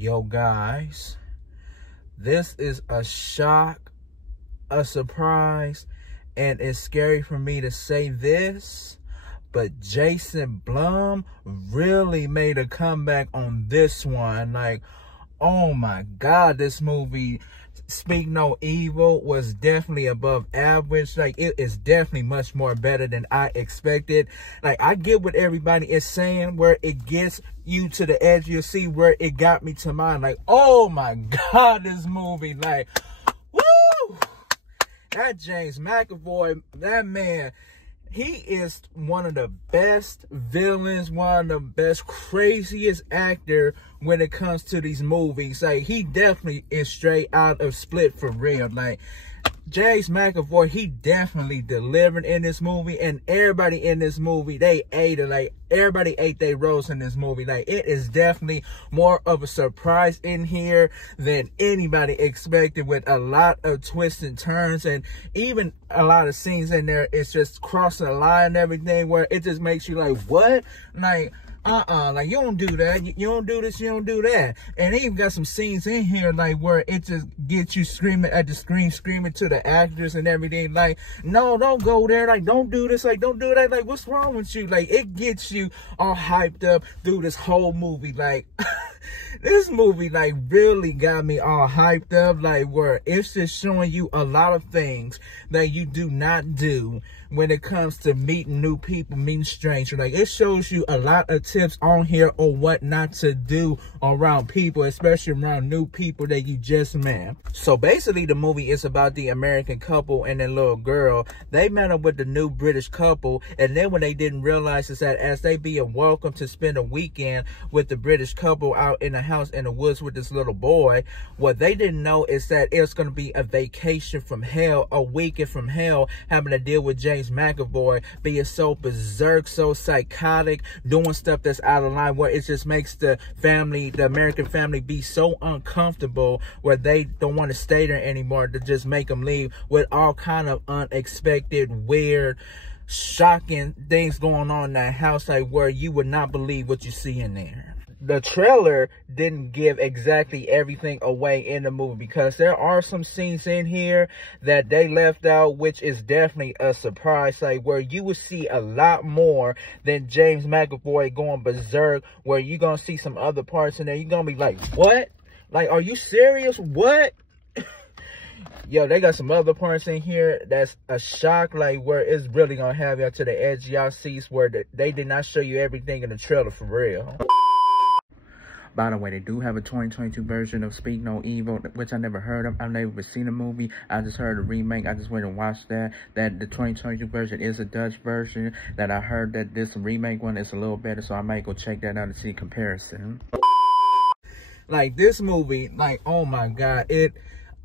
Yo guys, this is a shock, a surprise, and it's scary for me to say this, but Jason Blum really made a comeback on this one. Like, oh my God, this movie, Speak No Evil, was definitely above average. Like, it is definitely much more better than I expected. Like, I get what everybody is saying, where it gets you to the edge of your seat, where it got me to mine. Like, oh my God, this movie, like, woo! That James McAvoy, that man, he is one of the best villains, one of the best, craziest actor when it comes to these movies. Like, he definitely is straight out of Split for real. Like, James McAvoy, he definitely delivered in this movie, and everybody in this movie, they ate it. Like, everybody ate their roles in this movie. Like, it is definitely more of a surprise in here than anybody expected, with a lot of twists and turns, and even a lot of scenes in there, it's just crossing the line and everything, where it just makes you like, what? Like, like, you don't do that, you don't do this, you don't do that. And they even got some scenes in here, like, where it just gets you screaming at the screen, screaming to the actors and everything, like, no, don't go there, like, don't do this, like, don't do that, like, what's wrong with you? Like, it gets you all hyped up through this whole movie. Like, this movie, like, really got me all hyped up, like, where it's just showing you a lot of things that you do not do when it comes to meeting new people, meeting strangers. Like, it shows you a lot of tips on here on what not to do around people, especially around new people that you just met. So basically, the movie is about the American couple and their little girl. They met up with the new British couple, and then when they didn't realize is that as they being welcome to spend a weekend with the British couple out in a house in the woods with this little boy, what they didn't know is that it's going to be a vacation from hell, a weekend from hell, having to deal with James McAvoy being so berserk, so psychotic, doing stuff that's out of line, where it just makes the family, the American family, be so uncomfortable where they don't want to stay there anymore, to just make them leave, with all kind of unexpected, weird, shocking things going on in that house, like, where you would not believe what you see in there. The trailer didn't give exactly everything away in the movie, because there are some scenes in here that they left out, which is definitely a surprise, like, where you will see a lot more than James McAvoy going berserk, where you're going to see some other parts in there. You're going to be like, what? Like, are you serious? What? Yo, they got some other parts in here that's a shock, like, where it's really going to have y'all to the edge of y'all seats, where they did not show you everything in the trailer for real. By the way, they do have a 2022 version of Speak No Evil, which I never heard of. I've never seen the movie. I just heard a remake. I just went and watched that. That the 2022 version is a Dutch version. That I heard that this remake one is a little better, so I might go check that out and see a comparison. Like, this movie, like, oh my God,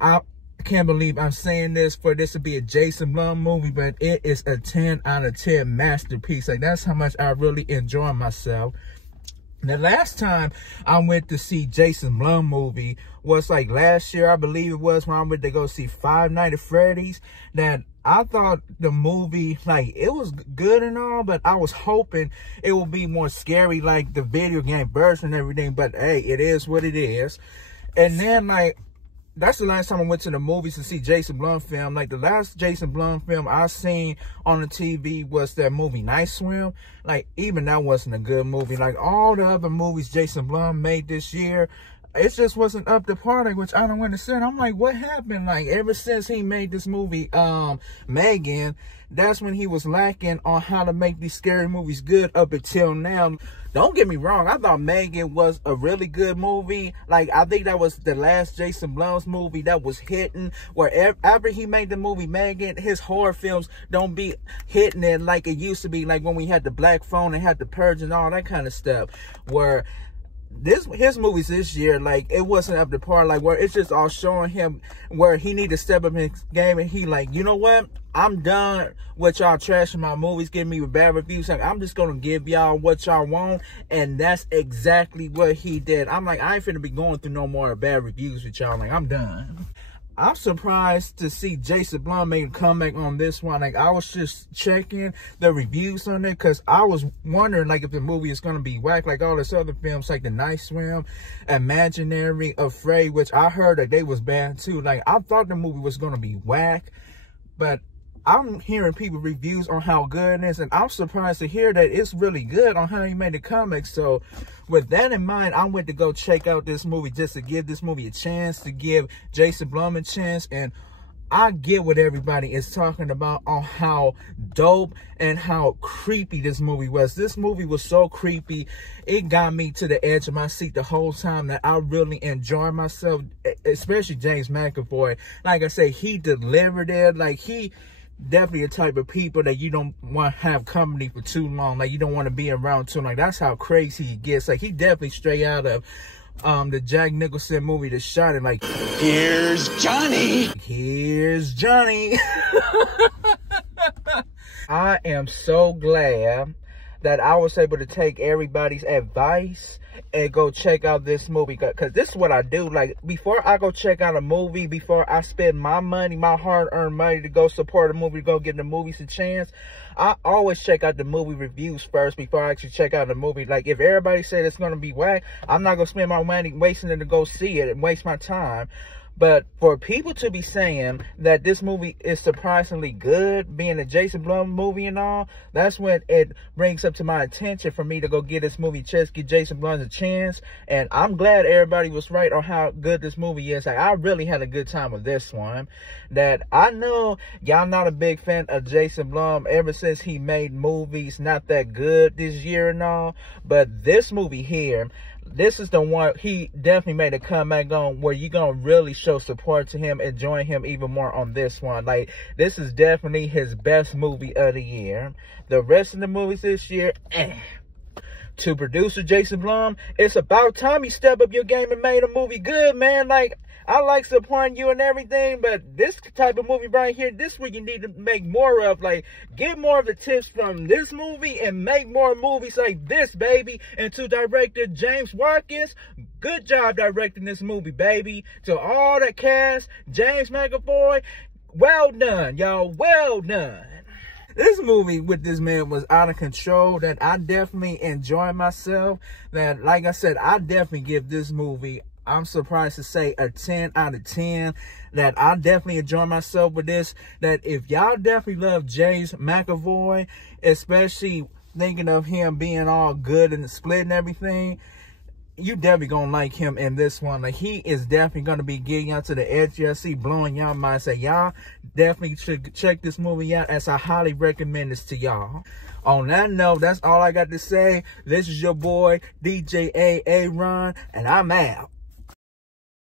I can't believe I'm saying this for this to be a Jason Blum movie, but it is a 10 out of 10 masterpiece. Like, that's how much I really enjoy myself. The last time I went to see Jason Blum movie was like last year, I believe it was, when I went to go see Five Nights at Freddy's. That I thought the movie, like, it was good and all, but I was hoping it would be more scary, like the video game version and everything. But hey, it is what it is. And then, like, that's the last time I went to the movies to see Jason Blum film. Like, the last Jason Blum film I seen on the TV was that movie Night Swim. Like, even that wasn't a good movie. Like, all the other movies Jason Blum made this year, it just wasn't up to par, which I don't understand. I'm like, what happened? Like, ever since he made this movie, Megan, that's when he was lacking on how to make these scary movies good up until now. Don't get me wrong, I thought Megan was a really good movie. Like, I think that was the last Jason Blum's movie that was hitting, where after he made the movie Megan, his horror films don't be hitting it like it used to be, like when we had the Black Phone and had the Purge and all that kind of stuff, where his movies this year, like, it wasn't up to par, like, where it's just all showing him where he need to step up in his game, and he like, you know what, I'm done with y'all trashing my movies, giving me bad reviews. Like, I'm just gonna give y'all what y'all want, and that's exactly what he did. I'm like, I ain't finna be going through no more bad reviews with y'all. Like, I'm done. I'm surprised to see Jason Blum make a comeback on this one. Like, I was just checking the reviews on it because I was wondering, like, if the movie is going to be whack like all this other films, like The Night Swim, Imaginary, Afraid, which I heard that they was bad too. Like, I thought the movie was going to be whack, but I'm hearing people reviews on how good it is, and I'm surprised to hear that it's really good on how he made the comic. So with that in mind, I went to go check out this movie just to give this movie a chance, to give Jason Blum a chance. And I get what everybody is talking about on how dope and how creepy this movie was. This movie was so creepy. It got me to the edge of my seat the whole time, that I really enjoyed myself, especially James McAvoy. Like I say, he delivered it. Like, he definitely a type of people that you don't want to have company for too long. Like, you don't want to be around too long. That's how crazy he gets. Like, he definitely straight out of the Jack Nicholson movie, The Shining. Like, here's Johnny. Here's Johnny. I am so glad that I was able to take everybody's advice and go check out this movie, because this is what I do. Like, before I go check out a movie, before I spend my money, my hard-earned money to go support a movie, to go give the movies a chance, I always check out the movie reviews first before I actually check out the movie. Like, if everybody said it's going to be whack, I'm not going to spend my money wasting it to go see it and waste my time. But for people to be saying that this movie is surprisingly good, being a Jason Blum movie and all, that's when it brings up to my attention for me to go get this movie chance, give Jason Blum a chance. And I'm glad everybody was right on how good this movie is. Like, I really had a good time with this one. That I know y'all not a big fan of Jason Blum ever since he made movies not that good this year and all. But this movie here, this is the one he definitely made a comeback on, where you're going to really show support to him and join him even more on this one. Like, this is definitely his best movie of the year. The rest of the movies this year, To producer Jason Blum, it's about time you step up your game and made a movie good, man. Like, I like supporting you and everything, but this type of movie right here, this is what you need to make more of. Like, get more of the tips from this movie and make more movies like this, baby. And to director James Watkins, good job directing this movie, baby. To all the cast, James McAvoy, well done, y'all, well done. This movie with this man was out of control. That I definitely enjoyed myself. That, like I said, I definitely give this movie, I'm surprised to say, a 10 out of 10. That I definitely enjoy myself with this. That if y'all definitely love James McAvoy, especially thinking of him being all good and split and everything, you definitely gonna like him in this one. Like, he is definitely gonna be getting y'all to the edge of your seat, blowing y'all mind. So y'all definitely should check this movie out, as I highly recommend this to y'all. On that note, that's all I got to say. This is your boy DJ Aaron, and I'm out.